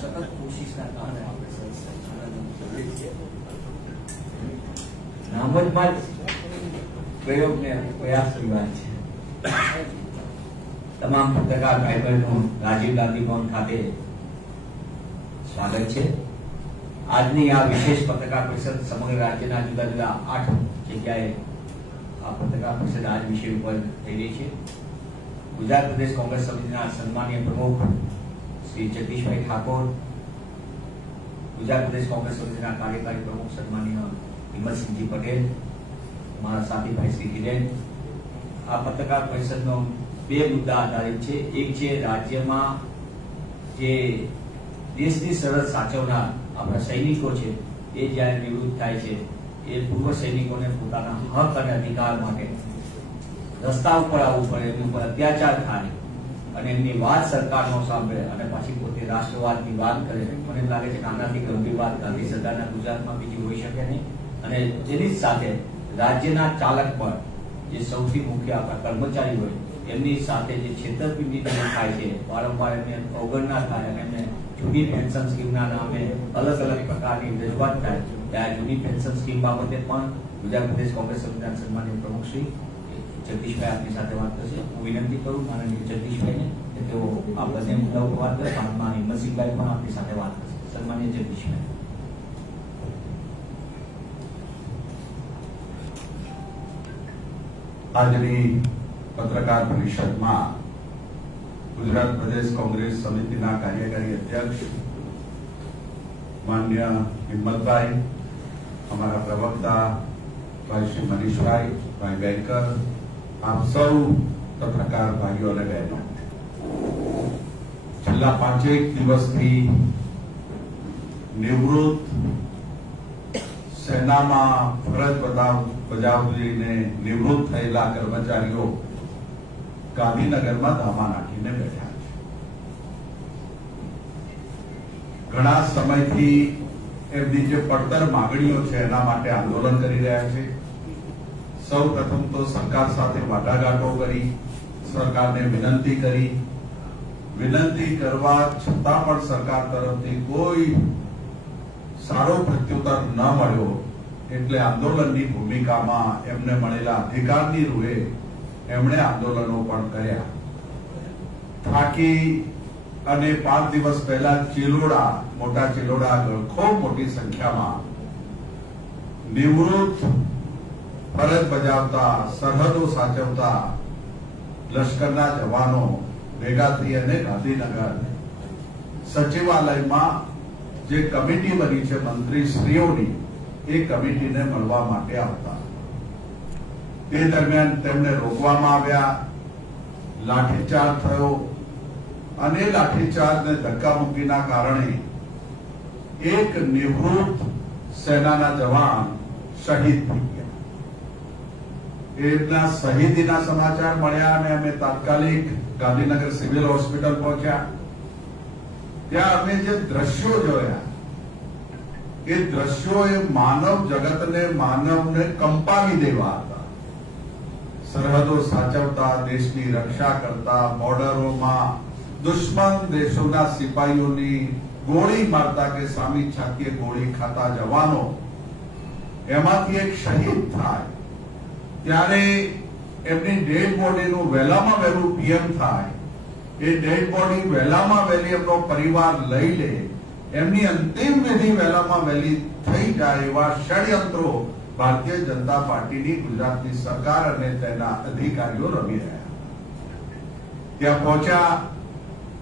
સતત કોશિશના કારણે નામમાં જ પ્રયોગ ને પ્રયાસની વાત છે. તમામ પત્રકાર ભાઈ બહેનોનું રાજીવ ગાંધી ભવન ખાતે સ્વાગત છે. આજની આ વિશેષ પત્રકાર પરિષદ સમગ્ર રાજ્યના જુદા જુદા 8 જગ્યાએ આ પત્રકાર પરિષદ આજ વિષય ઉપર થઈ રહી છે. ગુજરાત પ્રદેશ કોંગ્રેસ સમિતિના સન્માનીય પ્રમુખ શ્રી જગદીશભાઈ ઠાકોર, ગુજરાત પ્રદેશ કોંગ્રેસ સમિતિના કાર્યકારી પ્રમુખ સન્માનીય હિંમતસિંહજી પટેલ, મારા સાથી ભાઈ શ્રી કિરેન. આ પત્રકાર પરિષદનો 2 મુદ્દા આધારિત છે. એક છે રાજ્યમાં જે દેશની સરહદ સાચવનાર આપણા સૈનિકો છે એ જ્યારે નિવૃત્ત થાય છે એ પૂર્વ સૈનિકોને પોતાના હક અને અધિકાર માટે રસ્તા ઉપર આવવું પડે, એમની ઉપર અત્યાચાર થાય અને એમની વાત સરકારનો સાંભળે અને પાછી પોતે રાષ્ટ્રવાદની વાત કરે. મને લાગે છે કે આનાથી ગંભીર વાત ગાંધી સરકારના ગુજરાતમાં બીજી હોઈ શકે નહીં. અને તેની જ સાથે રાજ્યના ચાલક પર જે સૌથી મુખ્ય આપણા કર્મચારી હોય એમની સાથે જે છેતરપિંડી થાય છે, વારંવાર એમને અવગણના થાય અને એમને જૂની પેન્શન સ્કીમના નામે અલગ અલગ પ્રકારની રજૂઆત થાય, ત્યારે જૂની પેન્શન સ્કીમ બાબતે પણ ગુજરાત પ્રદેશ કોંગ્રેસ સમિતિના સન્માનીય પ્રમુખ શ્રી જગદીશભાઈ આપની સાથે વાત કરશે. હું વિનંતી કરું માનનીય જગદીશભાઈને કે તેઓ આ બંને મુદ્દાઓ પર વાત કરે. માનનીય હિંમતસિંહભાઈ પણ આપની સાથે વાત કરશે. સન્માનીય જગદીશભાઈ. આજની પત્રકાર પરિષદમાં ગુજરાત પ્રદેશ કોંગ્રેસ સમિતિના કાર્યકારી અધ્યક્ષ માન્ય હિંમતભાઈ, અમારા પ્રવક્તા ભાઈ શ્રી મનીષભાઈ, ભાઈ બેંકર, આપ સૌ પત્રકાર ભાઈઓ અને બહેનો, છેલ્લા 5 દિવસથી નિવૃત્ત સેનામાં ફરજ બજાવીને નિવૃત્ત થયેલા કર્મચારીઓ ગાંધીનગરમાં ધામા નાખીને બેઠા છે. ઘણા સમયથી એમની જે પડતર માંગણીઓ છે એના માટે આંદોલન કરી રહ્યા છે. સૌ પ્રથમ તો સરકાર સાથે વાટાઘાટો કરી, સરકારને વિનંતી કરવા છતાં પણ સરકાર તરફથી કોઈ સારો પ્રત્યુત્તર ન મળ્યો. એટલે આંદોલનની ભૂમિકામાં એમને મળેલા અધિકારની રૂએ એમણે આંદોલનો પણ કર્યા. થાકી અને 5 દિવસ પહેલા મોટા ચિલોડા આગળ ખૂબ મોટી સંખ્યામાં નિવૃત્ત ફરજ બજાવતા, સરહદો સાચવતા લશ્કરના જવાનો ભેગા થઈ અને ગાંધીનગર સચિવાલયમાં જે કમિટી બની છે મંત્રીશ્રીઓની, એ કમિટીને મળવા માટે આવતા. તે દરમિયાન તેમને રોકવામાં આવ્યા, લાઠીચાર્જ થયો અને લાઠીચાર્જ ને ધક્કામુક્કીના કારણે એક નિવૃત્ત સેનાના જવાન શહીદ થઈ ગયા. એમના શહીદીના સમાચાર મળ્યા અને અમે તાત્કાલિક ગાંધીનગર સિવિલ હોસ્પિટલ પહોંચ્યા. ત્યાં અમે જે દ્રશ્યો જોયા એ દ્રશ્યો એ માનવ જગતને, માનવને કંપાવી દેવા હતા. સરહદો સાચવતા, દેશની રક્ષા કરતા, બોર્ડરોમાં દુશ્મન દેશોના સિપાહીઓની ગોળી મારતા કે સામી છાતીએ ગોળી ખાતા જવાનો, એમાંથી એક શહીદ થાય ત્યારે એમની ડેડ બોડીનું વહેલામાં વહેલું પીએમ થાય, એ ડેડ બોડી વહેલામાં વહેલી એમનો પરિવાર લઈ લે, એમની અંતિમ વિધિ વહેલામાં વહેલી થઈ જાય એવા ષડયંત્રો ભારતીય જનતા પાર્ટીની ગુજરાતની સરકાર અને તેના અધિકારીઓ રમી રહ્યા. ત્યાં પહોંચ્યા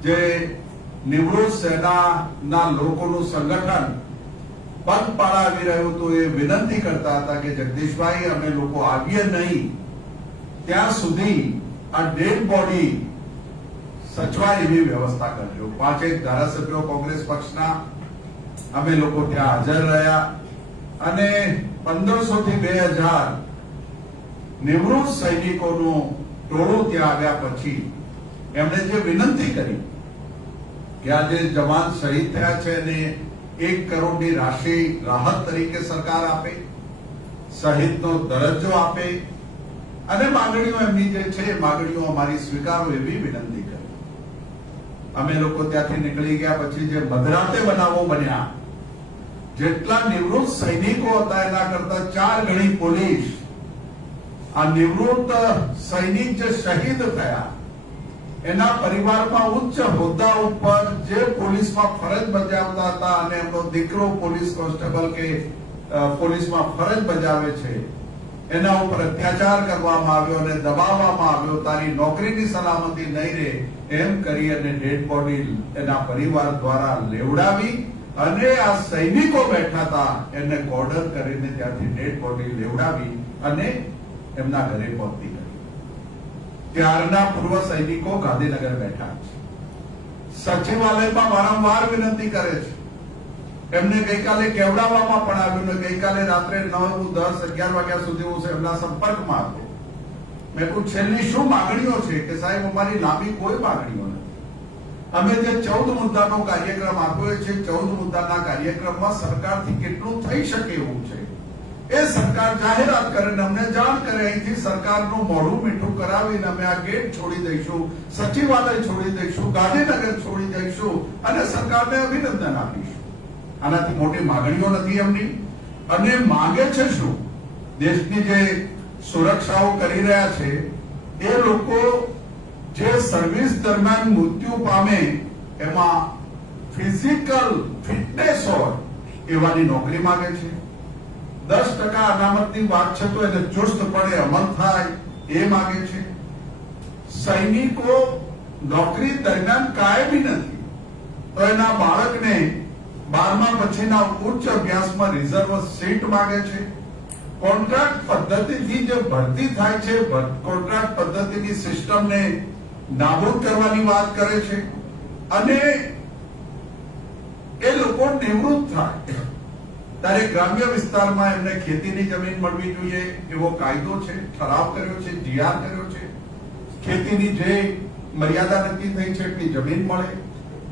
જે નિવૃત્ત સેનાના લોકોનું સંગઠન પગપાળા આવી રહ્યું હતું, એ વિનંતી કરતા હતા કે જગદીશભાઈ, અમે લોકો આવીએ નહીં ત્યાં સુધી આ ડેડ બોડી સચવાય એવી વ્યવસ્થા કરજો. 5 ધારાસભ્યો કોંગ્રેસ પક્ષના અમે લોકો ત્યાં હાજર રહ્યા અને 1500 થી 2000 નિવૃત્ત સૈનિકોનું ટોળું ત્યાં આવ્યા પછી એમણે જે વિનંતી કરી કે આ જે જવાન શહીદ થયા છે એને 1 કરોડની રાશિ રાહત તરીકે સરકાર આપે, શહીદનો દરજ્જો આપે અને માંગણીઓ એમની જે છે માંગણીઓ અમારી સ્વીકારો એવી વિનંતી કરી. અમે લોકો ત્યાંથી નીકળી ગયા પછી જે મધરાતે બનાવો બન્યા, જેટલા નિવૃત્ત સૈનિકો હતા એના કરતા 4 ગણી પોલીસ, આ નિવૃત્ત સૈનિક જે શહીદ થયા એના પરિવારમાં ઉચ્ચ હોદ્દા ઉપર જે પોલીસમાં ફરજ બજાવતા હતા અને એમનો દીકરો પોલીસ કોન્સ્ટેબલ કે પોલીસમાં ફરજ બજાવે છે એના ઉપર અત્યાચાર કરવામાં આવ્યો અને દબાવવામાં આવ્યો. તારી નોકરીની સલામતી નહીં રહે એમ કરી અને ડેડ બોડી એના પરિવાર દ્વારા લેવડાવી અને આ સૈનિકો બેઠા હતા એને કોર્ડર કરીને ત્યાંથી ડેડ બોડી લેવડાવી અને એમના ઘરે પહોંચતી કરી. ત્યારના પૂર્વ સૈનિકો ગાંધીનગર બેઠા છે. સચિવાલયમાં વારંવાર વિનંતી કરે છે. એમને ગઈકાલે કેવડાવવામાં પણ આવ્યું ને ગઈકાલે રાત્રે 9, 10, 11 વાગ્યા સુધી હું એમના સંપર્કમાં હતો. મેં કહ્યું છેલ્લી શું માંગણીઓ છે? કે સાહેબ અમારી લાંબી કોઈ માંગણીઓ નથી. અમે જે 14 મુદ્દાનો કાર્યક્રમ આપ્યો છે 14 મુદ્દાના કાર્યક્રમમાં સરકારથી કેટલું થઈ શકે એવું છે એ સરકાર જાહેરાત કરે ને અમને જાણ કરે. અહીંથી સરકારનું મોઢું મીઠું કરાવીને અમે આ ગેટ છોડી દઈશું, સચિવાલય છોડી દઈશું, ગાંધીનગર છોડી દઈશું અને સરકારને અભિનંદન આપીશું. આનાથી મોટી માંગણીઓ નથી એમની. અને માંગે છે શું? દેશની જે સુરક્ષાઓ કરી રહ્યા છે એ લોકો જે સર્વિસ દરમિયાન મૃત્યુ પામે એમાં ફિઝિકલ ફિટનેસ હોય એવાની નોકરી માંગે છે. 10% અનામતની વાત છે તો એને ચુસ્તપણે અમલ થાય એ માંગે છે. સૈનિકો નોકરી દરમિયાન કાયમી નથી તો એના બાળકને 12મા પછીના ઉચ્ચ અભ્યાસમાં રિઝર્વ સીટ માંગે છે. કોન્ટ્રાક્ટ પદ્ધતિથી જે ભરતી થાય છે કોન્ટ્રાક્ટ પદ્ધતિની સિસ્ટમને નાબૂદ કરવાની વાત કરે છે. અને એ લોકો નિવૃત્ત થાય ત્યારે ગ્રામ્ય વિસ્તારમાં એમને ખેતીની જમીન મળવી જોઈએ એવો કાયદો છે, ઠરાવ કર્યો છે, જીઆર કર્યો છે. ખેતીની જે મર્યાદા નક્કી થઈ છે એટલી જમીન મળે.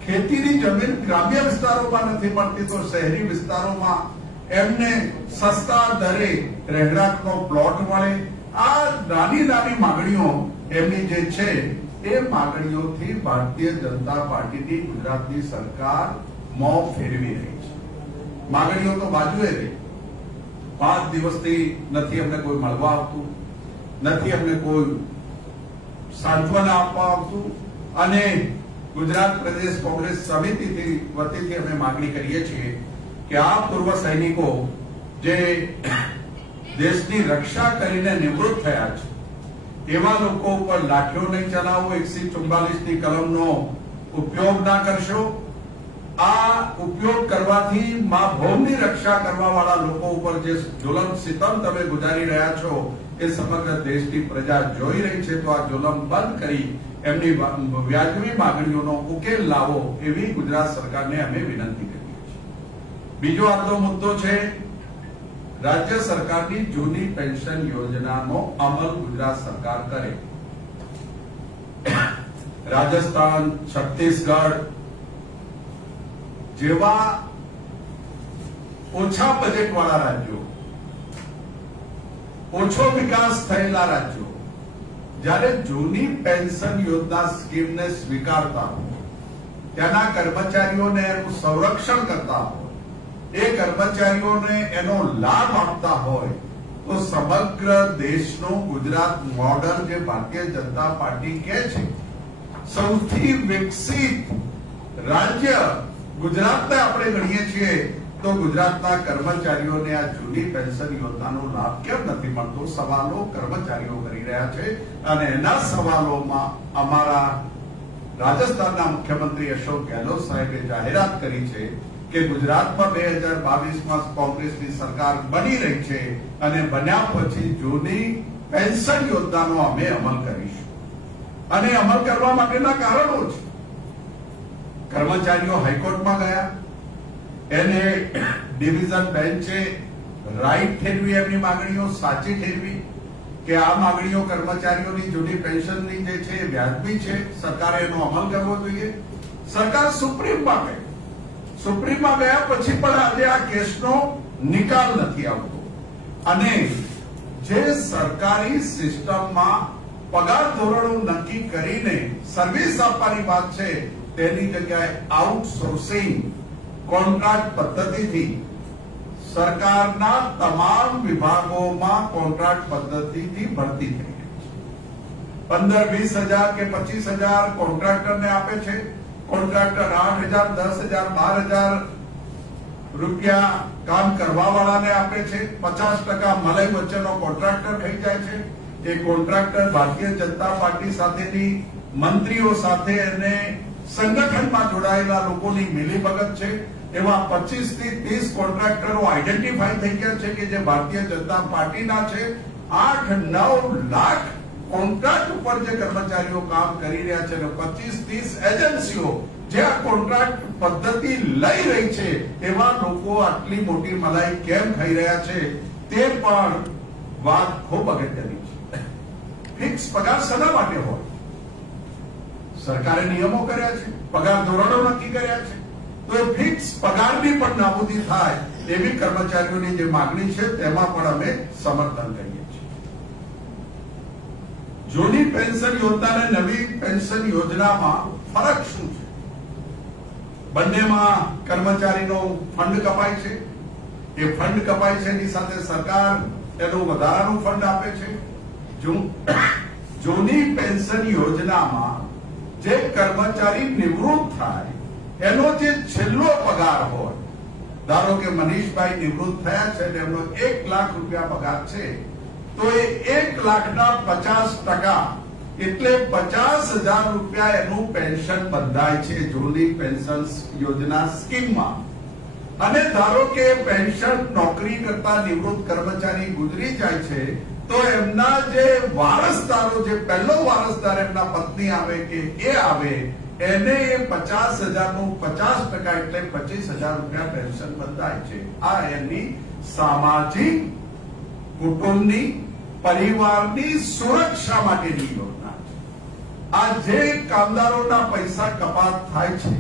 ખેતીની જમીન ગ્રામ્ય વિસ્તારોમાં નથી મળતી તો શહેરી વિસ્તારોમાં એમને સસ્તા દરે રહેણાંકનો પ્લોટ મળે. આ નાની નાની માંગણીઓ એમની જે છે એ માંગણીઓથી ભારતીય જનતા પાર્ટીની ગુજરાતની સરકાર મોં ફેરવી રહી છે. માંગણીઓ તો બાજુએ રહી. 5 દિવસથી નથી અમને કોઈ મળવા આવતું, નથી અમને કોઈ સાંત્વના આપવા આવતું. અને ગુજરાત પ્રદેશ કોંગ્રેસ સમિતિથી વતીથી અમે માંગણી કરીએ છીએ કે આ પૂર્વ સૈનિકો જે દેશની રક્ષા કરીને નિવૃત્ત થયા છે એવા લોકો ઉપર લાઠીઓ નહીં ચલાવો, 144ની કલમનો ઉપયોગ ના કરશો. આ ઉપયોગ કરવાથી મા ભૌમની રક્ષા કરવા વાળા લોકો ઉપર જે જુલમ સિતમ તમે ગુજારી રહ્યા છો એ સમગ્ર દેશની પ્રજા જોઈ રહી છે. તો આ જુલમ બંધ કરી એમની વ્યાજબી માંગણીઓનો ઉકેલ લાવો એવી ગુજરાત સરકારને અમે વિનંતી કરીએ છીએ. બીજો આપણો મુદ્દો છે રાજ્ય સરકારની જૂની પેન્શન યોજનાનો અમલ ગુજરાત સરકાર કરે. રાજસ્થાન, છત્તીસગઢ જેવા ઓછા બજેટ વાળા રાજ્યો, ઓછો વિકાસ થયેલા રાજ્યો જ્યારે જૂની પેન્શન યોજના સ્કીમને સ્વીકારતા હોય, ત્યાંના કર્મચારીઓને એનું સંરક્ષણ કરતા હોય, એ કર્મચારીઓને એનો લાભ આપતા હોય તો સમગ્ર દેશનું ગુજરાત મોડલ જે ભારતીય જનતા પાર્ટી કહે છે સૌથી વિકસિત રાજ્ય ગુજરાતને આપણે ગણીએ છીએ તો ગુજરાતના કર્મચારીઓને આ જૂની પેન્શન યોજનાનો લાભ કેમ નથી મળતો? સવાલો કર્મચારીઓ કરી રહ્યા છે. અને એના સવાલોમાં અમારા રાજસ્થાનના મુખ્યમંત્રી અશોક ગેહલોત સાહેબે જાહેરાત કરી છે કે ગુજરાતમાં 2022માં કોંગ્રેસની સરકાર બની રહી છે અને બન્યા પછી જૂની પેન્શન યોજનાનો અમે અમલ કરીશું. અને અમલ કરવા માટેના કારણો છે. કર્મચારીઓ હાઈકોર્ટમાં ગયા, એને ડિવિઝન બેન્ચે રાઈટ ઠેરવી, એમની માંગણીઓ સાચી ઠેરવી કે આ માંગણીઓ કર્મચારીઓની જૂની પેન્શનની જે છે એ વ્યાજબી છે, સરકારે એનો અમલ કરવો જોઈએ. સરકાર સુપ્રીમમાં ગઈ. સુપ્રીમમાં ગયા પછી પણ આજે આ કેસનો નિકાલ નથી આવતો. અને જે સરકારી સિસ્ટમમાં પગાર ધોરણો નક્કી કરીને સર્વિસ આપવાની વાત છે તેની જગ્યાએ આઉટસોર્સિંગ કોન્ટ્રાક્ટ પદ્ધતિથી સરકારના તમામ વિભાગોમાં કોન્ટ્રાક્ટ પદ્ધતિથી ભરતી થઈ રહી છે. 15-20 હજાર કે 25 હજાર કોન્ટ્રાક્ટરને આપે છે. કોન્ટ્રાક્ટર 8,000, 10,000, 12,000 રૂપિયા કામ કરવા વાળાને આપે છે. 50% મલાઈ વચ્ચેનો કોન્ટ્રાક્ટર થઈ જાય છે. એ કોન્ટ્રાક્ટર ભારતીય જનતા પાર્ટી સાથેની મંત્રીઓ સાથે અને સંગઠનમાં જોડાયેલા લોકોની મિલીભગત છે. એમાં 25 થી 30 કોન્ટ્રાક્ટરો આઈડેન્ટિફાઈ થઈ ગયા છે કે જે ભારતીય જનતા પાર્ટીના છે. 8-9 લાખ કોન્ટ્રાક્ટ ઉપર જે કર્મચારીઓ કામ કરી રહ્યા છે અને 25-30 એજન્સીઓ જે આ કોન્ટ્રાક્ટ પદ્ધતિ લઈ રહી છે એવા લોકો આટલી મોટી મલાઈ કેમ ખાઈ રહ્યા છે તે પણ વાત ખૂબ અગત્યની છે. ફિક્સ પગાર શેના માટે હોય? સરકારે નિયમો કર્યા છે, પગાર ધોરણો નક્કી કર્યા છે. તો એ ફિક્સ પગારની પણ નાબૂદી થાય એવી કર્મચારીઓની જે માંગણી છે તેમાં પણ અમે સમર્થન કરીએ છીએ. જૂની પેન્શન યોજના અને નવી પેન્શન યોજનામાં ફરક શું છે? બંનેમાં કર્મચારીનો ફંડ કપાય છે. એ ફંડ કપાય છે એની સાથે સરકાર એનું વધારાનું ફંડ આપે છે. જૂની પેન્શન યોજનામાં જે કર્મચારી નિવૃત્ત થાય એનો જે છેલ્લો પગાર હોય, ધારો કે મનીષભાઈ નિવૃત્ત થયા છે અને એમનો 1 લાખ રૂપિયા પગાર છે, તો એ 1 લાખના 50% એટલે 50,000 રૂપિયા એનું પેન્શન બંધાય છે જૂની પેન્શન યોજના સ્કીમમાં. અને ધારો કે પેન્શન નોકરી કરતા નિવૃત્ત કર્મચારી ગુજરી જાય છે તો એમના જે વારસદારો, જે પહેલો વારસદાર એમના પત્ની આવે કે એ આવે, એને એ 50,000 નું 50% એટલે 25,000 રૂપિયા પેન્શન બંધાય છે. આ એની સામાજિક, કુટુંબની, પરિવારની સુરક્ષા માટેની યોજના છે. આ જે કામદારોના પૈસા કપાત થાય છે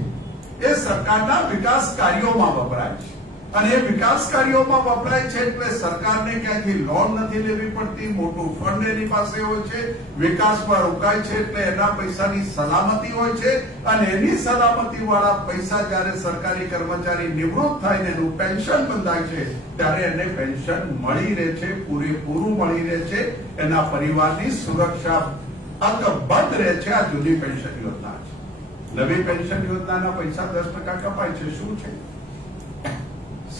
એ સરકારના વિકાસ કાર્યોમાં વપરાય છે. અને એ વિકાસ કાર્યોમાં વપરાય છે એટલે સરકારને ક્યાંથી લોન નથી લેવી પડતી, મોટું ફંડ એની પાસે હોય છે, વિકાસમાં રોકાય છે એટલે એના પૈસાની સલામતી હોય છે. અને એની સલામતી વાળા પૈસા જયારે સરકારી કર્મચારી નિવૃત્ત થાય ને એનું પેન્શન બંધાય છે ત્યારે એને પેન્શન મળી રહે છે, પૂરેપૂરું મળી રહે છે. એના પરિવારની સુરક્ષા અકબંધ રહે છે. આ જૂની પેન્શન યોજના છે. નવી પેન્શન યોજનાના પૈસા 10% કપાય છે. શું છે?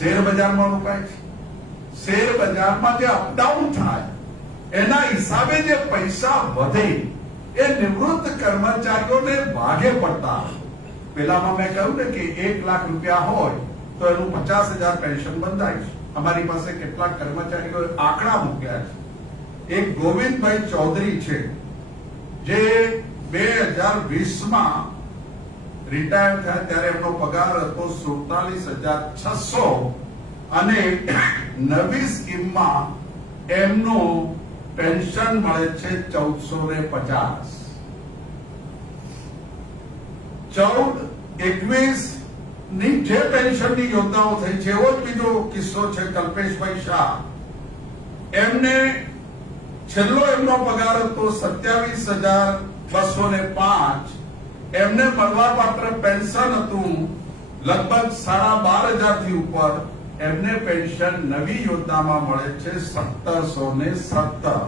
શેર બજારમાં રોકાય છે. શેર બજારમાં જે અપડાઉન થાય એના હિસાબે જે પૈસા વધે એ નિવૃત્ત કર્મચારીઓને ભાગે પડતા. પેલામાં મેં કહ્યું ને કે 1 લાખ રૂપિયા હોય તો એનું 50,000 પેન્શન બંધાય છે. અમારી પાસે કેટલાક કર્મચારીઓ આંકડા મૂક્યા છે. એક ગોવિંદભાઈ ચૌધરી છે જે 2020માં રિટાયર થયા ત્યારે એમનો પગાર હતો 47,600 અને નવી સ્કીમમાં એમનું પેન્શન મળે છે 1,450. 14-21 ની જે પેન્શનની યોજનાઓ થઈ છે એવો જ બીજો કિસ્સો છે. કલ્પેશભાઈ શાહ, એમને છેલ્લો એમનો પગાર હતો 27,205. એમને મળવાપાત્ર પેન્શન હતું લગભગ 12,500 થી ઉપર. એમને પેન્શન નવી યોજનામાં મળે છે 1,717.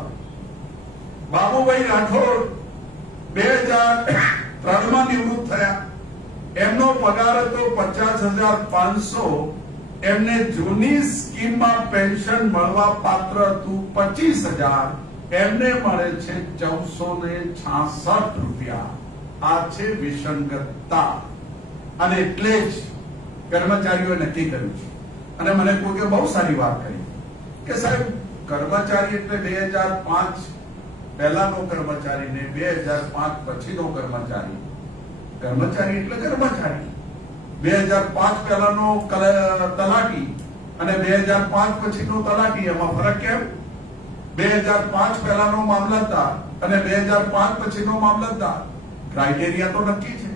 બાબુભાઈ રાઠોડ 2003માં નિવૃત્ત થયા. એમનો પગાર હતો 50,500. એમને જૂની સ્કીમમાં પેન્શન મળવા પાત્ર હતું 25,000. એમને મળે છે 1,466 રૂપિયા. આ છે વિસંગતતા. અને એટલે જ કર્મચારીઓએ નક્કી કર્યું છે. અને મને કોઈ બહુ સારી વાત કરી કે સાહેબ, કર્મચારી એટલે 2005 પહેલાનો કર્મચારી ને 2005 પછીનો કર્મચારી. કર્મચારી એટલે કર્મચારી. 2005 પહેલાનો તલાટી અને 2005 પછીનો તલાટી, એમાં ફરક કેમ? 2005 પહેલાનો મામલતદાર અને 2005 પછીનો મામલતદાર. ક્રાઇટેરિયા તો નક્કી છે,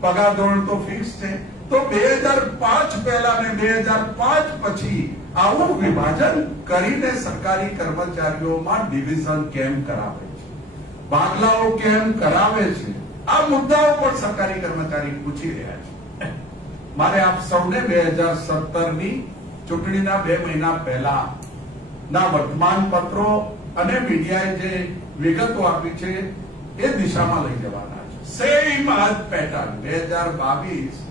પગાર ધોરણ તો ફિક્સ છે. તો 2005 પહેલા ને 2005 પછી આવું વિભાજન કરીને સરકારી કર્મચારીઓમાં ડિવિઝન કેમ કરાવે છે, ભાગલાઓ કેમ કરાવે છે, આ મુદ્દાઓ પણ સરકારી કર્મચારી પૂછી રહ્યા છે. મારે આપ સૌને 2017 ની ચૂંટણીના 2 મહિના પહેલા ના વર્તમાન પત્રો અને મીડિયાએ જે વિગતો આપી છે એ દિશામાં લઈ જવાના છે. સેમ આજ પેટર્ન 2022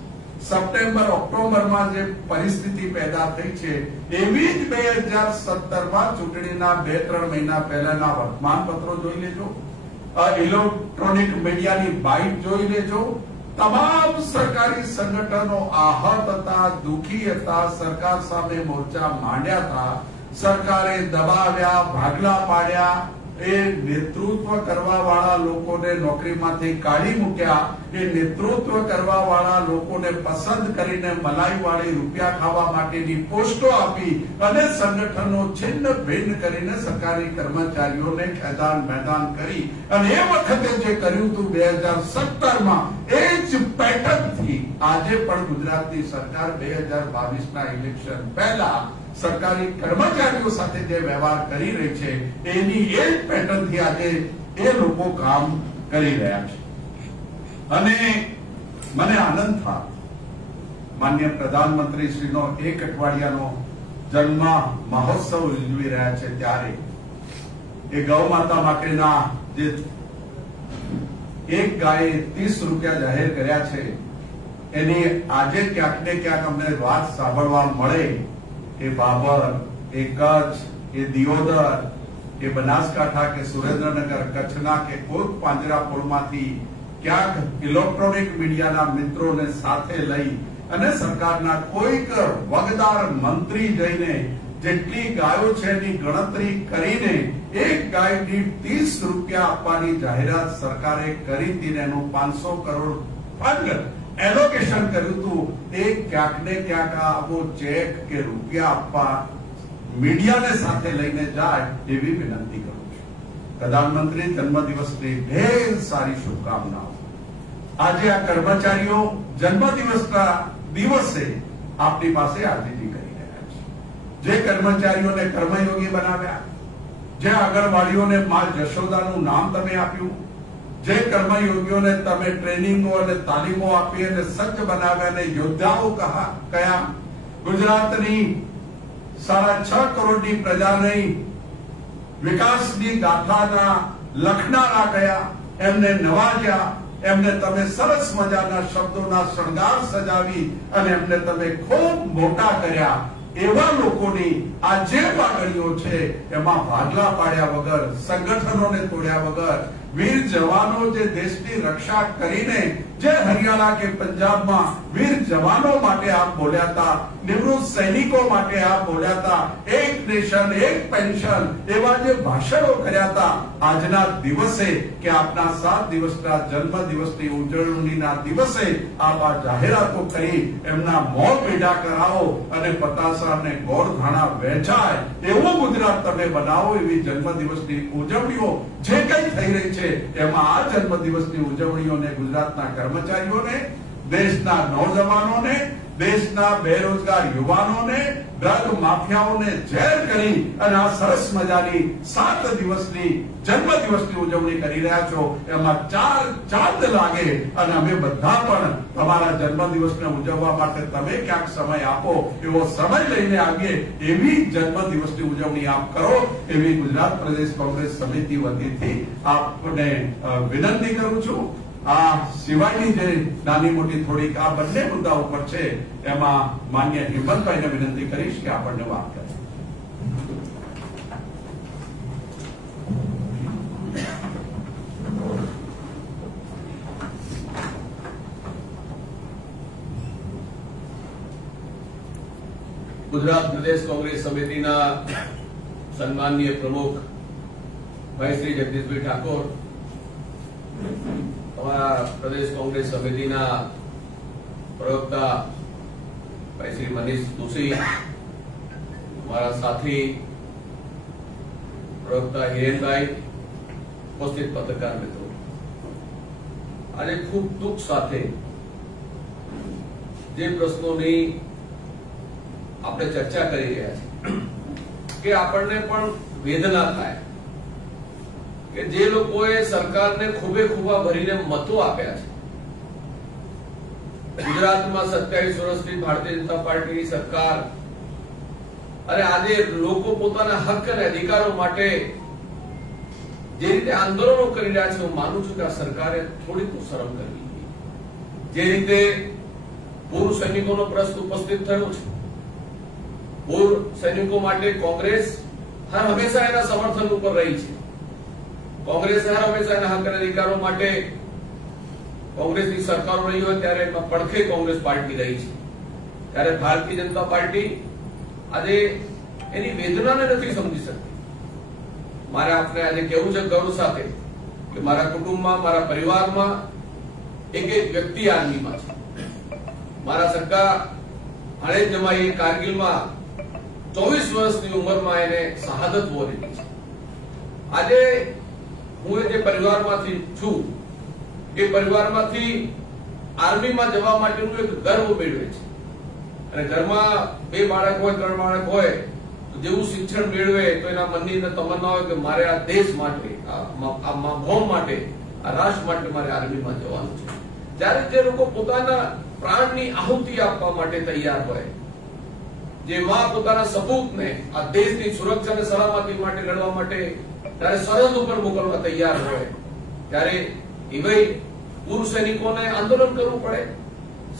સપ્ટેમ્બર ઓક્ટોબરમાં જે પરિસ્થિતિ પેદા થઈ છે એવી જ 2017માં ચૂંટણીના 2-3 મહિના પહેલાના વર્તમાન પત્રો જોઈ લેજો, ઇલેક્ટ્રોનિક મીડિયાની બાઇટ જોઈ લેજો. તમામ સરકારી સંગઠનો આહત હતા, દુખી હતા, સરકાર સામે મોરચા માંડ્યા હતા, સરકારે દબાવ્યા, ભાગલા પાડ્યા, એ નેતૃત્વ કરવા વાળા લોકોને નોકરીમાંથી કાઢી મૂક્યા, એ નેતૃત્વ કરવા વાળા લોકોને પસંદ કરીને મલાઈ વાળી રૂપિયા ખાવા માટેની પોસ્ટો આપી અને સંગઠનો છિન્ન ભિન્ન કરીને સરકારી કર્મચારીઓને ખેદાન મેદાન કરી અને એ વખતે જે કર્યું હતું 2017માં એ જ પેટર્નથી આજે પણ ગુજરાતની સરકાર 2022ના ઇલેક્શન પહેલા સરકારી કર્મચારીઓ સાથે જે વ્યવહાર કરી રહી છે એની એ જ પેટર્નથી આજે એ લોકો કામ કરી રહ્યા છે. અને મને આનંદ થાય, માનનીય પ્રધાનમંત્રી શ્રીનો 1 અઠવાડિયાનો જન્મ મહોત્સવ ઉજવી રહ્યા છે ત્યારે એ ગૌ માતા માટેના જે એક ગાયે 30 રૂપિયા જાહેર કર્યા છે એની આજે ક્યાંક ને ક્યાંક અમને વાત સાંભળવા મળે. એ બાબર, એ કચ્છ, એ દિયોદર, એ બનાસકાંઠા કે સુરેન્દ્રનગર, કચ્છના કે કોઈ પાંજરાપોળમાંથી ક્યાંક ઇલેક્ટ્રોનિક મીડિયાના મિત્રોને સાથે લઈ અને સરકારના કોઈક વગદાર મંત્રી જઈને જેટલી ગાયો છે એની ગણતરી કરીને એક ગાય દીઠ 30 રૂપિયા આપવાની જાહેરાત સરકારે કરી હતી ને એનું 500 કરોડ ફંડ એલોકેશન કર્યું હતું. એ ક્યાંક ને ક્યાંક આવો ચેક કે રૂપિયા આપવા મીડિયાને સાથે લઈને જાય એવી વિનંતી કરું છું. પ્રધાનમંત્રી જન્મદિવસની ઢેર સારી શુભકામનાઓ. આજે આ કર્મચારીઓ જન્મદિવસના દિવસે આપની પાસે હાજરી કરી રહ્યા છે. જે કર્મચારીઓને કર્મયોગી બનાવ્યા, જે આંગણવાડીઓને મા જશોદાનું નામ તમે આપ્યું, જે કર્મયોગીઓને તમે ટ્રેનિંગો અને તાલીમો આપી અને સજ્જ બનાવ્યા અને યોદ્ધાઓ કયા, ગુજરાતની 6.5 કરોડની પ્રજાની વિકાસની ગાથાના લખનારા કયા, એમને નવાજ્યા, એમને તમે સરસ મજાના શબ્દોના શણગાર સજાવી અને એમને તમે ખૂબ મોટા કર્યા. એવા લોકોની આ જે માગણીઓ છે એમાં ભાગલા પાડ્યા વગર, સંગઠનોને તોડ્યા વગર, વીર જવાનો જે દેશની રક્ષા કરીને જે હરિયાણા કે પંજાબમાં વીર જવાનો માટે આપ બોલ્યા હતા, નિવૃત્ત સૈનિકો માટે આપ બોલ્યા હતા, એક નેશન એક પેન્શન, એવા જે ભાષણો કર્યા હતા, આજના દિવસે કે આપના 7 દિવસના જન્મ દિવસની ઉજવણીના દિવસે આપ આ જાહેરાતો કરી એમના મોં પેઢા કરાવો અને પતાસા અને ગોળધાણા વહેંચાય એવું ગુજરાત તમે બનાવો. એવી જન્મદિવસની ઉજવણીઓ જે કઈ થઈ રહી છે એમાં આ જન્મદિવસની ઉજવણીઓને ગુજરાતના કર્મચારીઓને, દેશના નૌજવાનોને, દેશના બેરોજગાર યુવાનોને, ડ્રગ માફિયાઓને ઝેર કરી અને આ સરસ મજાની 7 દિવસની જન્મદિવસની ઉજવણી કરી રહ્યા છો એમાં 4 ચાંદ લાગે અને અમે બધા પણ તમારા જન્મદિવસને ઉજવવા માટે તમે ક્યાંક સમય આપો એવો સમય લઈને આવીએ એવી જન્મદિવસની ઉજવણી આપ કરો એવી ગુજરાત પ્રદેશ કોંગ્રેસ સમિતિ વતીથી આપને વિનંતી કરું છું. આ સિવાયની જે નાની મોટી થોડીક આ બંને મુદ્દા ઉપર છે એમાં માન્ય હિંમતભાઈને વિનંતી કરીશ કે આપણને વાત કરે. ગુજરાત પ્રદેશ કોંગ્રેસ સમિતિના સન્માનીય પ્રમુખ ભાઈ શ્રી જગદીશભાઈ ઠાકોર, અમારા પ્રદેશ કોંગ્રેસ સમિતિના પ્રવક્તા ભાઈ શ્રી મનીષ દોશી, અમારા સાથી પ્રવક્તા હિરેનભાઈ, ઉપસ્થિત પત્રકાર મિત્રો, આજે ખૂબ દુઃખ સાથે જે પ્રશ્નોની આપણે ચર્ચા કરી રહ્યા છીએ કે આપણને પણ વેદના થાય કે જે લોકોએ સરકારને ખૂબે ખૂબા ભરીને મતો આપ્યા છે, ગુજરાતમાં 27 વર્ષથી ભારતીય જનતા પાર્ટીની સરકાર, અને આજે લોકો પોતાના હક અને અધિકારો માટે જે રીતે આંદોલનો કરી રહ્યા છે, હું માનું છું કે આ સરકારે થોડી તો શરમ કરવી જોઈએ. જે રીતે પૂર્વ સૈનિકોનો પ્રશ્ન ઉપસ્થિત થયો છે, પૂર્વ સૈનિકો માટે કોંગ્રેસ હર હંમેશા એના સમર્થન ઉપર રહી છે. કોંગ્રેસ હર હંમેશા એના હક અને અધિકારો માટે કોંગ્રેસની સરકારો રહી હોય ત્યારે એમાં પડખે કોંગ્રેસ પાર્ટી રહી છે. ત્યારે ભારતીય જનતા પાર્ટી આજે એની વેદનાને નથી સમજી શકતી. મારે આપને આજે કહેવું છે ગૌરવ સાથે કે મારા કુટુંબમાં, મારા પરિવારમાં એક વ્યક્તિ આર્મીમાં છે. મારા સગા હળે જમાઈએ કારગિલમાં 24 વર્ષની ઉંમરમાં એને શહાદત વોરેલી છે. આજે હું જે પરિવારમાંથી છું, એ પરિવારમાંથી આર્મીમાં જવા માટેનું એક ગર્વ મેળવે છે. અને ઘરમાં 2 બાળક હોય, 3 બાળક હોય તો જેવું શિક્ષણ મેળવે તો એના મનની અંદર તમન્ના હોય કે મારે આ દેશ માટે, આ ભૌમ માટે, આ રાષ્ટ્ર માટે મારે આર્મીમાં જવાનું છે. જ્યારે જે લોકો પોતાના પ્રાણની આહુતિ આપવા માટે તૈયાર હોય, જે માં પોતાના સપૂતને આ દેશની સુરક્ષા અને સલામતી માટે લડવા માટે ત્યારે સરહદ ઉપર મોકલવા તૈયાર હોય, ત્યારે એવા પૂર્વ સૈનિકોને આંદોલન કરવું પડે.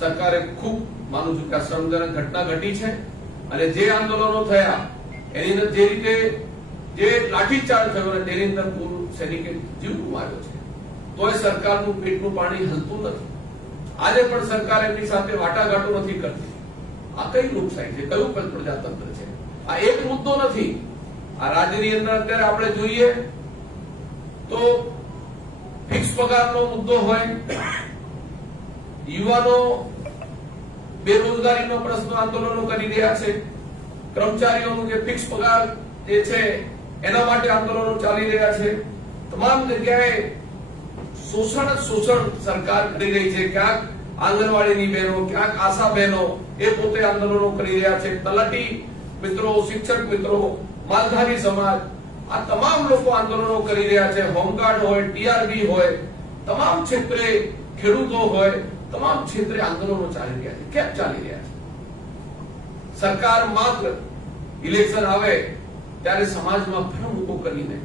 સરકારે ખૂબ માનું છું કે આ શરમજનક ઘટના ઘટી છે. અને જે આંદોલનો થયા એની અંદર જે રીતે જે લાઠીચાર્જ થયો અને તેની અંદર પૂર્વ સૈનિકે જીવ ગુમાવ્યો છે, તો એ સરકારનું પેટનું પાણી હલતું નથી. આજે પણ સરકાર એમની સાથે વાટાઘાટો નથી કરતી. આ કઈ લોકશાહી છે? કયું પ્રજાતંત્ર છે? આ એક મુદ્દો નથી. આ રાજ્યની અંદર અત્યારે આપણે જોઈએ તો ફિક્સ પગારનો મુદ્દો હોય, યુવાનો બેરોજગારીનો પ્રશ્ન આંદોલનો કરી રહ્યા છે, કર્મચારીઓનું જે ફિક્સ પગાર જે છે એના માટે આંદોલનો ચાલી રહ્યા છે. તમામ જગ્યાએ શોષણ સરકાર કરી રહી છે. ક્યાંક આંગણવાડીની બહેનો, ક્યાંક આશા બહેનો એ પોતે આંદોલનો કરી રહ્યા છે. તલાટી મિત્રો, શિક્ષક મિત્રો, માલધારી સમાજ, આ તમામ લોકો આંદોલનો કરી રહ્યા છે. હોમગાર્ડ હોય, ટીઆરબી હોય, તમામ ક્ષેત્રે ખેડૂતો હોય, તમામ ક્ષેત્રે આંદોલનો ચાલી રહ્યા છે. કેમ ચાલી રહ્યા છે? સરકાર માત્ર ઇલેક્શન આવે ત્યારે સમાજમાં ભ્રમ ઉભો કરીને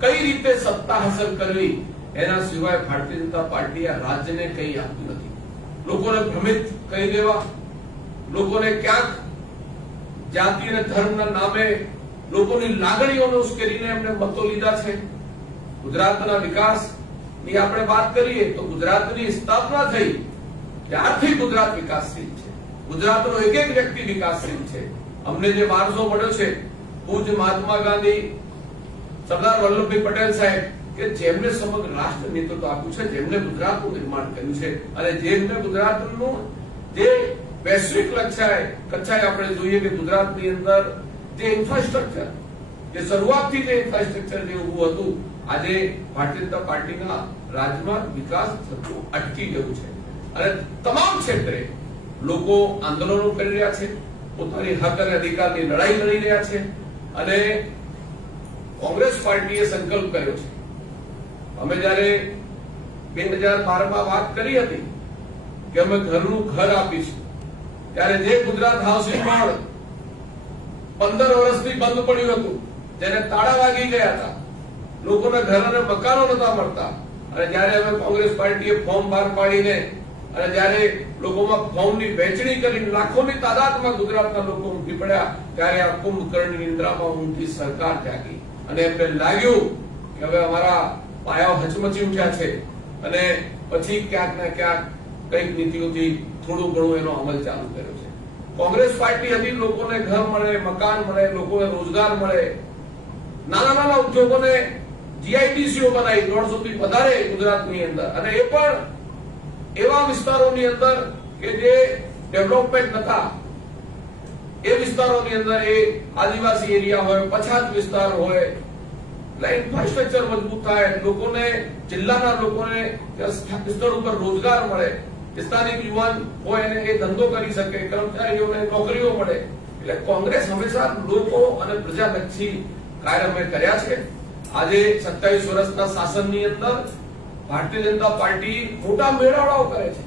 કઈ રીતે સત્તા હાંસલ કરવી એના સિવાય ભારતીય જનતા પાર્ટી આ રાજ્યને કંઈ આપતું નથી. લોકોને ભ્રમિત કરી દેવા, લોકોને ક્યાંક જાતિ અને ધર્મના નામે લોકોની લાગણીઓને ઉશ્કેરીને એમને મતો લીધા છે. ગુજરાતના વિકાસની આપણે વાત કરીએ તો ગુજરાતની સ્થાપના થઈ ત્યારથી ગુજરાત વિકાસશીલ છે. ગુજરાતનો એક એક વ્યક્તિ વિકાસશીલ છે. અમને જે વારસો મળ્યો છે પૂજ્ય મહાત્મા ગાંધી, સરદાર વલ્લભભાઈ પટેલ સાહેબ કે જેમને સમગ્ર રાષ્ટ્ર નેતૃત્વ આપ્યું છે, જેમને ગુજરાતનું નિર્માણ કર્યું છે, અને જેમને ગુજરાતનું જે વૈશ્વિક કક્ષાએ આપણે જોઈએ કે ગુજરાતની અંદર જે ઇન્ફ્રાસ્ટ્રક્ચર, જે શરૂઆતથી જે ઇન્ફ્રાસ્ટ્રક્ચર જે ઉભું હતું, આજે ભારતીય જનતા પાર્ટીના રાજ્યમાં વિકાસ થતું અટકી ગયું છે. અને તમામ ક્ષેત્રે લોકો આંદોલનો કરી રહ્યા છે, પોતાની હક અને અધિકારની લડાઈ લડી રહ્યા છે. અને કોંગ્રેસ પાર્ટીએ સંકલ્પ કર્યો છે. અમે જયારે 2012માં વાત કરી હતી કે અમે ઘરનું ઘર આપીશું, ત્યારે જે ગુજરાત હાઉસિંગ બોર્ડ 15 વર્ષથી બંધ પડ્યું હતું, જેને તાળા વાગી ગયા હતા, લોકોના ઘર અને મકાનો નતા મળતા, અને જયારે અમે કોંગ્રેસ પાર્ટીએ ફોર્મ બહાર પાડીને અને જયારે લોકોમાં ફોર્મની વહેંચણી કરીને લાખોની તાદાદમાં ગુજરાતના લોકો ઉમટી પડ્યા, ત્યારે આ કુંભકર્ણની નિંદ્રામાં ઊંઘતી સરકાર જાગી અને એમને લાગ્યું કે હવે અમારા પાયાઓ હચમચી ઉઠ્યા છે. અને પછી ક્યાંક ને ક્યાંક કઈક નીતિઓથી થોડું ઘણું એનો અમલ ચાલુ કર્યો છે. કોંગ્રેસ પાર્ટી હતી લોકોને ઘર મળે, મકાન મળે, લોકોને રોજગાર મળે, નાના નાના ઉદ્યોગોને જીઆઈડીસીઓ બનાવી 150 થી વધારે ગુજરાતની અંદર, અને એ પણ એવા વિસ્તારોની અંદર કે જે ડેવલપમેન્ટ નતા, એ વિસ્તારોની અંદર એ આદિવાસી એરિયા હોય, પછાત વિસ્તાર હોય, એટલે ઇન્ફ્રાસ્ટ્રક્ચર મજબૂત થાય, લોકોને, જિલ્લાના લોકોને સ્થળ ઉપર રોજગાર મળે, સ્થાનિક યુવાન હોય એને એ ધંધો કરી શકે, કર્મચારીઓને નોકરીઓ મળે. એટલે કોંગ્રેસ હંમેશા લોકો અને પ્રજાલક્ષી કાર્ય અમે કર્યા છે. આજે 27 વર્ષના શાસનની અંદર ભારતીય જનતા પાર્ટી મોટા મેળાવડાઓ કરે છે.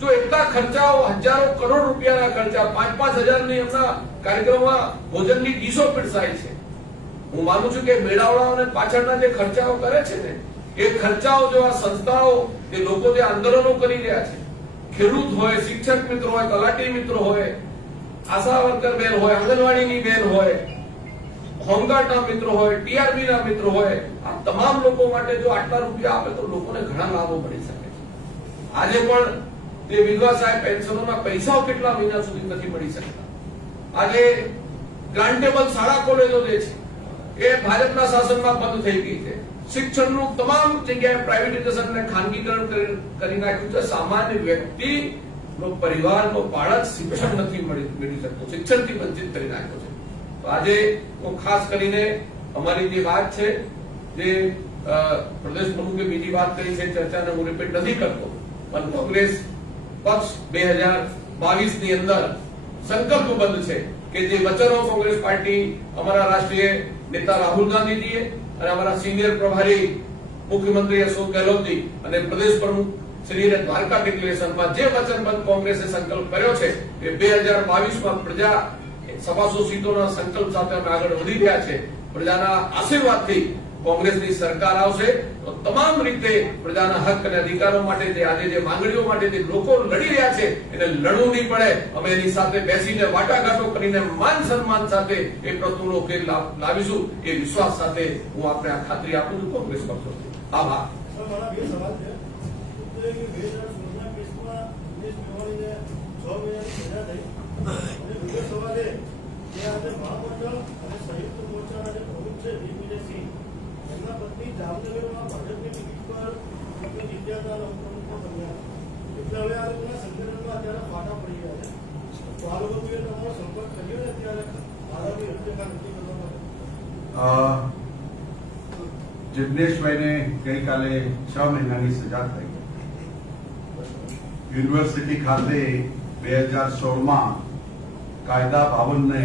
જો એટલા ખર્ચાઓ, હજારો કરોડ રૂપિયાના ખર્ચા, 5-5 હજારની એમના કાર્યક્રમમાં ભોજનની ડીશો પીરસાય છે. હું માનું છું કે મેળાવડાઓને પાછળના જે ખર્ચાઓ કરે છે ને, એ ખર્ચાઓ જો આ સંસ્થાઓ, જે લોકો જે આંદોલનો કરી રહ્યા છે, ખેડૂત હોય, શિક્ષક મિત્રો હોય, તલાટી મિત્રો હોય, આશા વર્કર બેન હોય, આંગણવાડીની બેન હોય, હોમગાર્ડના મિત્રો હોય, ટીઆરબીના મિત્રો હોય, આ તમામ લોકો માટે જો આટલા રૂપિયા આપે તો લોકોને ઘણા લાભો મળી શકે છે. આજે પણ તે વિધવા સાહેબ પેન્શનોના પૈસાઓ કેટલા મહિના સુધી નથી મળી શકતા. આજે ગ્રાન્ટેબલ શાળા કોલેજો જે છે એ ભાજપના શાસનમાં બંધ થઈ ગઈ છે. શિક્ષણનું તમામ જગ્યાએ પ્રાઇવેટાઇઝેશન અને ખાનગીકરણ કરી નાખ્યું છે. સામાન્ય વ્યક્તિનો પરિવારનો બાળક શિક્ષણ નથી મેળવી શકતો, શિક્ષણથી વંચિત કરી નાખ્યો છે. તો આજે હું ખાસ કરીને અમારી જે વાત છે, જે પ્રદેશ પ્રમુખે બીજી વાત કરી છે, ચર્ચાને હું રિપીટ નથી કરતો, પણ કોંગ્રેસ પક્ષ 2022 ની અંદર સંકલ્પબદ્ધ છે કે જે વચનો કોંગ્રેસ પાર્ટી, અમારા રાષ્ટ્રીય નેતા રાહુલ ગાંધીજીએ અને અમારા સિનિયર પ્રભારી મુખ્યમંત્રી અશોક ગેહલોતજી અને પ્રદેશ પ્રમુખ શ્રી દ્વારકા ડિક્લેરેશનમાં જે વચનબદ્ધ કોંગ્રેસે સંકલ્પ કર્યો છે એ 2022માં પ્રજા સવાસો સીટોના સંકલ્પ સાથે અમે આગળ વધી રહ્યા છે. પ્રજાના આશીર્વાદથી કોંગ્રેસની સરકાર આવશે તો તમામ રીતે પ્રજાના હક અને અધિકારો માટે, જે આજે જે માંગણીઓ માટે જે લોકો લડી રહ્યા છે એને લડવું નહીં પડે. અમે એની સાથે બેસીને વાટાઘાટો કરીને માન સન્માન સાથે એ પ્રશ્નોનો ઉકેલ લાવીશું. એ વિશ્વાસ સાથે હું આપને આ ખાતરી આપું છું કોંગ્રેસ પક્ષ. આભાર. મારા બે સવાલ છે. 2016ના કેસમાં દિનેશ મેવાણીને 6 મહિનાની સજા થઈ. અને બીજો સવાલ એ કે આજે મહામંડળ અને સંયુક્ત મોરચાના જે પ્રમુખ છે દિગ્વિજયસિંહ, એમના પત્ની જામનગરમાં ભાજપની ટિકિટ પર જીત્યા હતા, ઉપપ્રમુખ બન્યા. એટલે હવે આ લોકોના સંગઠનમાં અત્યારે ફાટા પડી ગયા છે. તો આ લોકો તમારો સંપર્ક કર્યો ને ત્યારે આગામી હત્યાકાંડ નથી કરવામાં? જિગ્નેશભાઈને ગઈકાલે 6 મહિનાની સજા થઈ. યુનિવર્સિટી ખાતે 2016માં કાયદા ભવનને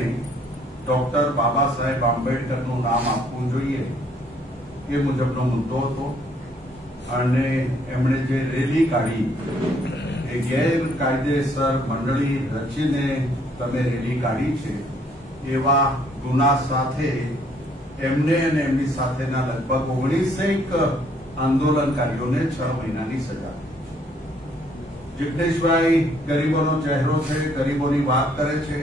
ડોક્ટર બાબા સાહેબ આંબેડકરનું નામ આપવું જોઈએ એ મુજબનો મુદ્દો હતો. અને એમણે જે રેલી કાઢી એ ગેરકાયદેસર મંડળી રચીને તમે રેલી કાઢી છે એવા ગુના સાથે એમને અને એમની સાથેના લગભગ 19 આંદોલનકારીઓને 6 મહિનાની સજા. જિગ્નેશભાઈ ગરીબોનો ચહેરો છે, ગરીબોની વાત કરે છે,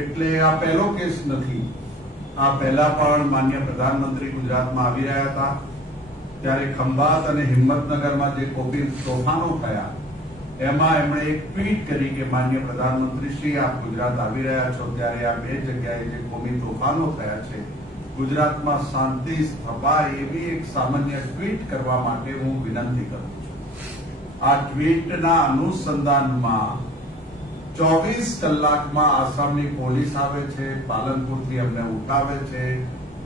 એટલે આ પહેલો કેસ નથી. આ પહેલા પણ માન્ય પ્રધાનમંત્રી ગુજરાતમાં આવી રહ્યા હતા ત્યારે ખંભાત અને હિંમતનગરમાં જે કોમી તોફાનો થયા એમાં એમણે એક ટ્વીટ કરી કે માન્ય પ્રધાનમંત્રી શ્રી, આપ ગુજરાત આવી રહ્યા છો ત્યારે આ બે જગ્યાએ જે કોમી તોફાનો થયા છે ગુજરાતમાં શાંતિ સ્થપાય એવી એક સામાન્ય ટ્વીટ કરવા માટે હું વિનંતી કરું છું. આ ટ્વીટના અનુસંધાનમાં 24 કલાકમાં આસામની પોલીસ આવે છે, પાલનપુરથી એમને ઉઠાવે છે,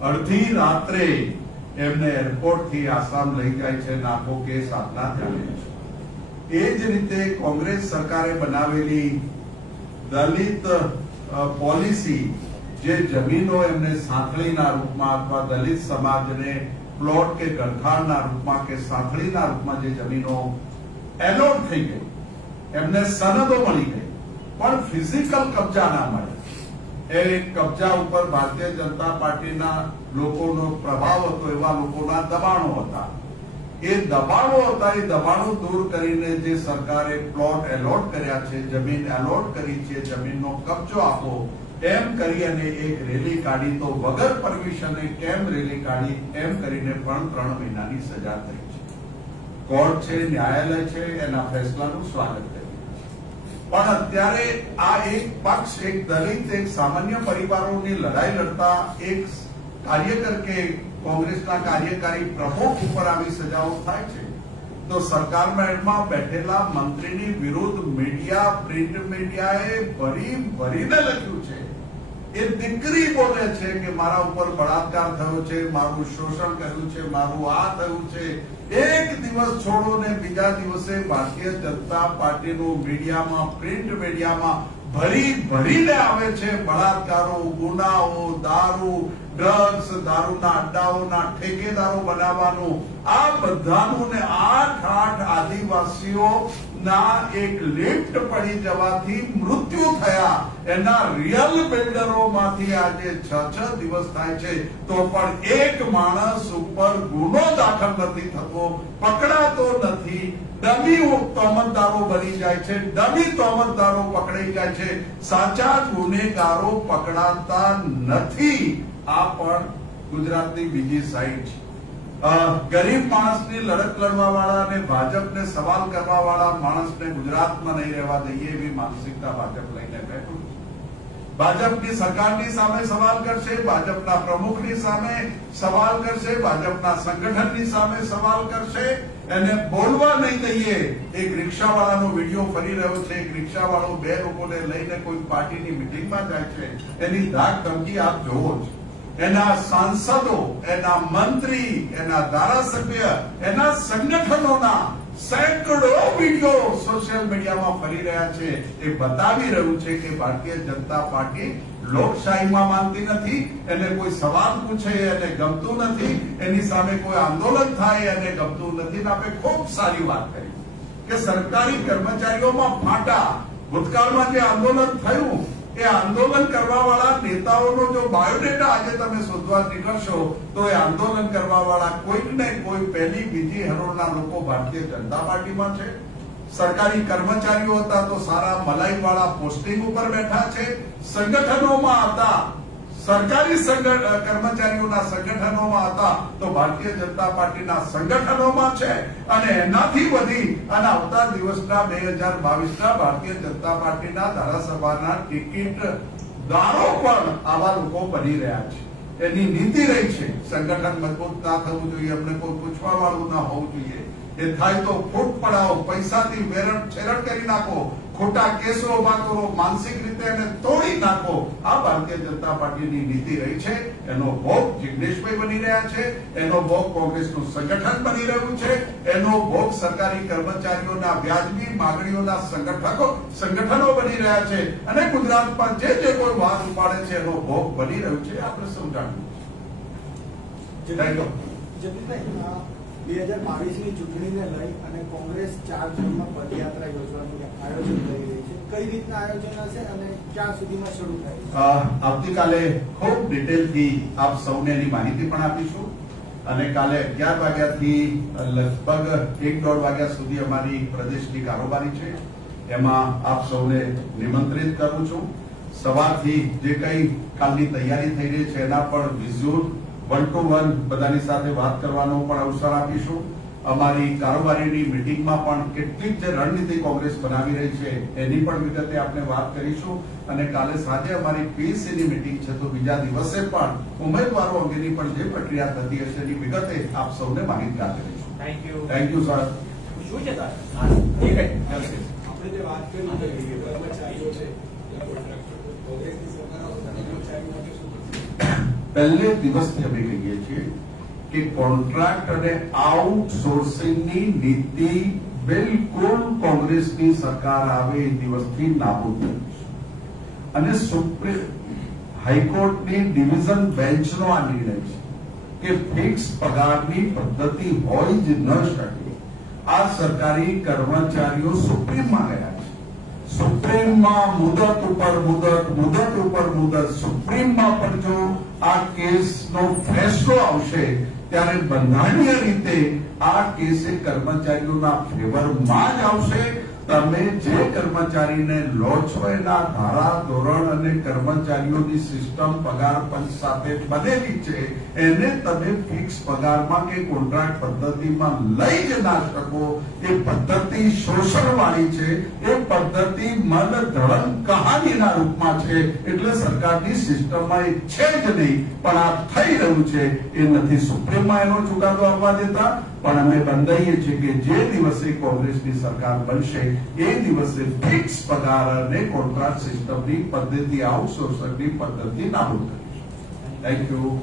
અડધી રાત્રે એમને એરપોર્ટથી આસામ લઈ જાય છે અને આખો કેસ આપના ચાલે છે. એ જ રીતે કોંગ્રેસ સરકારે બનાવેલી દલિત પોલિસી, જે જમીનો એમને સાંથળીના રૂપમાં અથવા દલિત સમાજને પ્લોટ કે ગરખાણના રૂપમાં કે સાંથળીના રૂપમાં જે જમીનો એલોટ થઈ ગઈ, એમને સનદો મળી ગઈ પણ ફિઝિકલ કબજા ના મળે. એ કબજા ઉપર ભારતીય જનતા પાર્ટીના લોકોનો પ્રભાવ હતો, એવા લોકોના દબાણો હતા. એ દબાણો દૂર કરીને જે સરકારે પ્લોટ એલોટ કર્યા છે, જમીન એલોટ કરી છે, જમીનનો કબજો આપો એમ કરી અને એક રેલી કાઢી. તો વગર પરમિશને કેમ રેલી કાઢી એમ કરીને પણ 3 મહિનાની સજા થઈ છે. કોર્ટ છે, ન્યાયાલય છે, એના ફેસલાનું સ્વાગત કરીએ. પણ અત્યારે આ એક પક્ષ, એક દલિત, એક સામાન્ય પરિવારોની લડાઈ લડતા એક કાર્યકર કે કોંગ્રેસના કાર્યકારી પ્રમુખ ઉપર આવી સજાઓ થાય છે તો સરકારમાં બેઠેલા મંત્રીની વિરુદ્ધ મીડિયા, પ્રિન્ટ મીડિયાએ ભરીને લખ્યું છે એ દીકરી બોલે છે કે મારા ઉપર બળાત્કાર થયો છે, મારું શોષણ કર્યું છે, મારું આ થયું છે, એક દિવસ છોડો ને બીજા દિવસે ભારતીય જનતા પાર્ટીનું મીડિયામાં, પ્રિન્ટ મીડિયામાં ભરીને આવે છે બળાત્કારો, ગુનાઓ, દારૂ, ડ્રગ્સ, દારૂના અડ્ડાઓના ઠેકેદારો બનાવવાનું. આ બધાનું ને 8 આદિવાસીઓ ના એક લિફ્ટ પડી જવાથી મૃત્યુ થયા. એના રિયલ બિલ્ડરોમાંથી આજે 6 દિવસ થાય છે તો પણ એક માણસ ઉપર ગુનો દાખલ નથી થતો, પકડાતો નથી. ડમી તોમતદારો બની જાય છે, ડમી તોમતદારો પકડાઈ જાય છે, સાચા ગુનેગારો પકડાતા નથી. આ પણ ગુજરાતની બીજી સાઈડ છે. ગરીબ માણસની લડત લડવા વાળા અને ભાજપને સવાલ કરવા વાળા માણસને ગુજરાતમાં નહીં રહેવા દઈએ એવી માનસિકતા ભાજપ લઈને બેઠું છે. ભાજપની સરકારની સામે સવાલ કરશે, ભાજપના પ્રમુખની સામે સવાલ કરશે, ભાજપના સંગઠનની સામે સવાલ કરશે. એને બોલવા નહીં દઈએ. એક રિક્ષાવાળાનો વિડીયો ફરી રહ્યો છે. એક રિક્ષાવાળો 2 લોકોને લઈને કોઈ પાર્ટીની મિટિંગમાં જાય છે. એની ધાક ધમકી આપ જોવો છો. એના સાંસદો, એના મંત્રી, એના ધારાસભ્ય, એના સંગઠનોના સેંકડો વિડીયો સોશિયલ મીડિયામાં ફરી રહ્યા છે. એ બતાવી રહ્યું છે કે ભારતીય જનતા પાર્ટી લોકશાહીમાં માનતી નથી. એને કોઈ સવાલ પૂછે એને ગમતું નથી, એની સામે કોઈ આંદોલન થાય એને ગમતું નથી. આપણે ખૂબ સારી વાત કરી કે સરકારી કર્મચારીઓમાં ફાટા. ભૂતકાળમાં જે આંદોલન થયું એ આંદોલન કરવા વાળા નેતાઓનો જો બાયોડેટા આજે તમે શોધવા નીકળશો તો એ આંદોલન કરવા વાળા કોઈક ને કોઈ પહેલી બીજી હરોળના લોકો ભારતીય જનતા પાર્ટીમાં છે. સરકારી કર્મચારીઓ હતા તો સારા મલાઈ વાળા પોસ્ટિંગ ઉપર બેઠા છે. સંગઠનોમાં હતા, સરકારી કર્મચારીઓના સંગઠનોમાં હતા તો ભારતીય જનતા પાર્ટીના સંગઠનોમાં છે. અને એનાથી વધી અને આવતા દિવસના 2022ના ભારતીય જનતા પાર્ટીના ધારાસભાના ટિકિટદારો પણ આવા લોકો બની રહ્યા છે. એની નીતિ રહી છે સંગઠન મજબૂત ના થવું જોઈએ, અમને કોઈ પૂછવા વાળું ના હોવું જોઈએ. એ થાય તો ફૂટ પડાવો, પૈસાથી છેરટ કરી નાખો, ખોટા કેસો ઉભા કરો, માનસિક રીતે એને તોડી નાખો. આ ભારતીય જનતા પાર્ટીની નીતિ રહી છે. એનો ભોગ જિગ્નેશભાઈ બની રહ્યા છે, એનો ભોગ કોંગ્રેસનું સંગઠન બની રહ્યું છે, એનો ભોગ સરકારી કર્મચારીઓના વ્યાજબી માંગણીઓના સંગઠનો બની રહ્યા છે. અને ગુજરાતમાં જે કોઈ વાત ઉપાડે છે એનો ભોગ બની રહ્યું છે. આપણે સમજાવવું છે. 2022ની ચૂંટણીને લઈ અને કોંગ્રેસ 4 જૂનમાં પદયાત્રા યોજવાનું આયોજન કરી રહી છે. કઈ રીતના આયોજન હશે અને ક્યાં સુધીમાં શરૂ થાય? આવતીકાલે ખૂબ ડિટેલથી આપ સૌને એની માહિતી પણ આપીશું. અને કાલે 11 વાગ્યાથી લગભગ 1-1.5 વાગ્યા સુધી અમારી પ્રદેશની કારોબારી છે. એમાં આપ સૌને નિમંત્રિત કરું છું. સવારથી જે કઈ કાલની તૈયારી થઈ રહી છે એના પણ વિઝ્યુઅલ 1-to-1 બધાની સાથે વાત કરવાનો પણ અવસર આપીશું. અમારી કારોબારીની મિટિંગમાં પણ કેટલીક જે રણનીતિ કોંગ્રેસ બનાવી રહી છે એની પણ વિગતે આપણે વાત કરીશું. અને કાલે સાંજે અમારી પીએસસીની મિટિંગ છે તો બીજા દિવસે પણ ઉમેદવારો અંગેની પણ જે પ્રક્રિયા થતી હશે એની વિગતે આપ સૌને માહિતગાર કરીશું. Thank you sir. શું છે આપણે જે વાત કરી કર્મચારીઓ છે કોંગ્રેસની સરકાર કર્મચારીઓ માટે શું પહેલે દિવસથી અમે કહીએ છીએ કે કોન્ટ્રાક્ટ અને આઉટસોર્સિંગની નીતિ બિલકુલ કોંગ્રેસની સરકાર આવે એ દિવસથી નાબૂદ થઈ છે. અને સુપ્રીમ હાઈકોર્ટની ડિવિઝન બેન્ચનો આ નિર્ણય છે કે ફિક્સ પગારની પદ્ધતિ હોય જ ન શકે. આ સરકારી કર્મચારીઓ સુપ્રીમમાં ગયા છે. સુપ્રીમમાં મુદત ઉપર મુદત, મુદત ઉપર મુદત. સુપ્રીમમાં પણ જો આ કેસનો ફેસલો આવશે ત્યારે બંધારણીય રીતે આ કેસ કર્મચારીઓના ફેવરમાં જ આવશે. તમે જે કર્મચારીને લો છો એના ધારા ધોરણ અને કર્મચારીઓની સિસ્ટમ પગાર પંચ સાથે બનેલી છે એને તમે ફિક્સ પગારમાં કે કોન્ટ્રાક્ટ પદ્ધતિમાં લઈ જ ના શકો. એ પદ્ધતિ શોષણવાળી છે. એ પદ્ધતિ મન ધડક કહાનીના રૂપમાં છે. એટલે સરકારની સિસ્ટમમાં એ છે જ નહીં. પણ આ થઈ રહ્યું છે એ નથી સુપ્રીમમાં એનો ચુકાદો આવવા દેતા, પણ અમે બંધાઈએ છીએ કે જે દિવસે કોંગ્રેસની સરકાર બનશે એ દિવસે ફિક્સ પગાર અને કોન્ટ્રાક્ટ સિસ્ટમની પદ્ધતિ આઉટસોર્સિંગની પદ્ધતિ નાબૂદ કરીશું. Thank you.